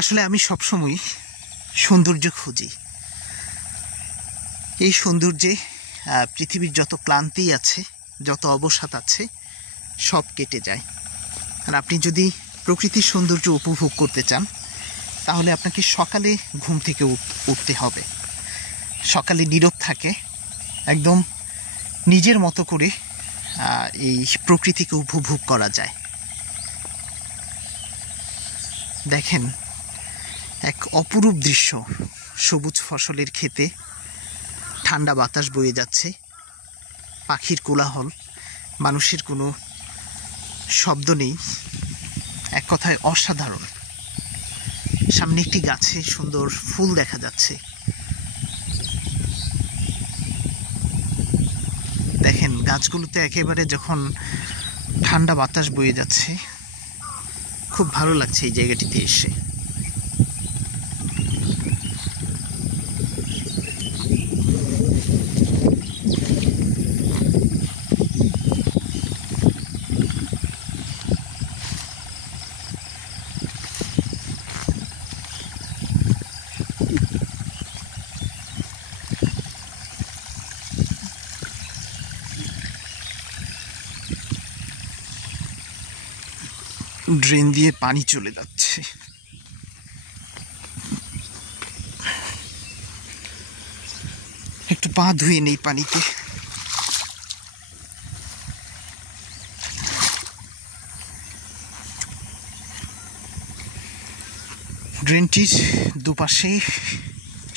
আসলে আমি সবসময় সৌন্দর্য খুঁজি। এই সৌন্দর্যে পৃথিবীর যত ক্লান্তি আছে, যত অবসাদ আছে, সব কেটে যায়। আর আপনি যদি প্রকৃতির সৌন্দর্য উপভোগ করতে চান, তাহলে আপনাকে সকালে ঘুম থেকে উঠতে হবে। সকালে নীরব থাকে, একদম নিজের মতো করে এই প্রকৃতিকে উপভোগ করা যায়। দেখেন, এক অপরূপ দৃশ্য। সবুজ ফসলের ক্ষেতে ঠান্ডা বাতাস বয়ে যাচ্ছে, পাখির কোলাহল, মানুষের কোনো শব্দ নেই। এক কথায় অসাধারণ। সামনে একটি গাছে সুন্দর ফুল দেখা যাচ্ছে। দেখেন, গাছগুলোতে একেবারে যখন ঠান্ডা বাতাস বয়ে যাচ্ছে, খুব ভালো লাগছে এই জায়গাটিতে এসে। ড্রেন দিয়ে পানি চলে যাচ্ছে। একটু পা ধুয়ে নেই পানিতে। ড্রেনটির দুপাশে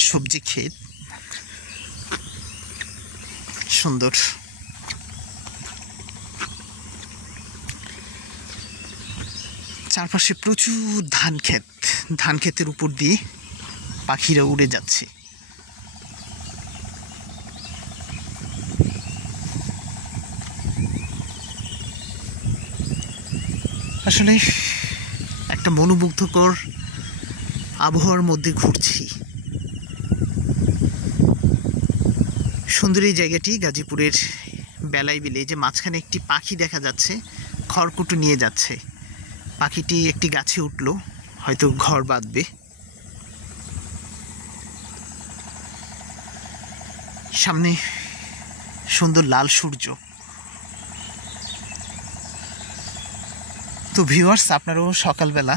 সবজি ক্ষেত, সুন্দর। চারপাশে প্রচুর ধান ক্ষেত। ধান ক্ষেতের উপর দিয়ে পাখিরা উড়ে যাচ্ছে। আসলে একটা মনোমুগ্ধকর আবহাওয়ার মধ্যে ঘুরছি। সুন্দর এই জায়গাটি গাজীপুরের বেলায় বিলে, যে মাঝখানে একটি পাখি দেখা যাচ্ছে, খড়কুটো নিয়ে যাচ্ছে। পাখিটি একটি গাছে উঠল, হয়তো ঘর বাঁধবে। সামনে সুন্দর লাল সূর্য। তো ভিউয়ার্স, আপনারাও সকালবেলা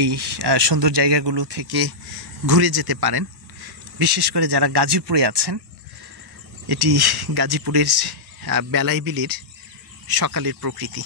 এই সুন্দর জায়গাগুলো থেকে ঘুরে যেতে পারেন। বিশেষ করে যারা গাজীপুরে আছেন, এটি গাজীপুরের বেলায় বিলের সকালের প্রকৃতি।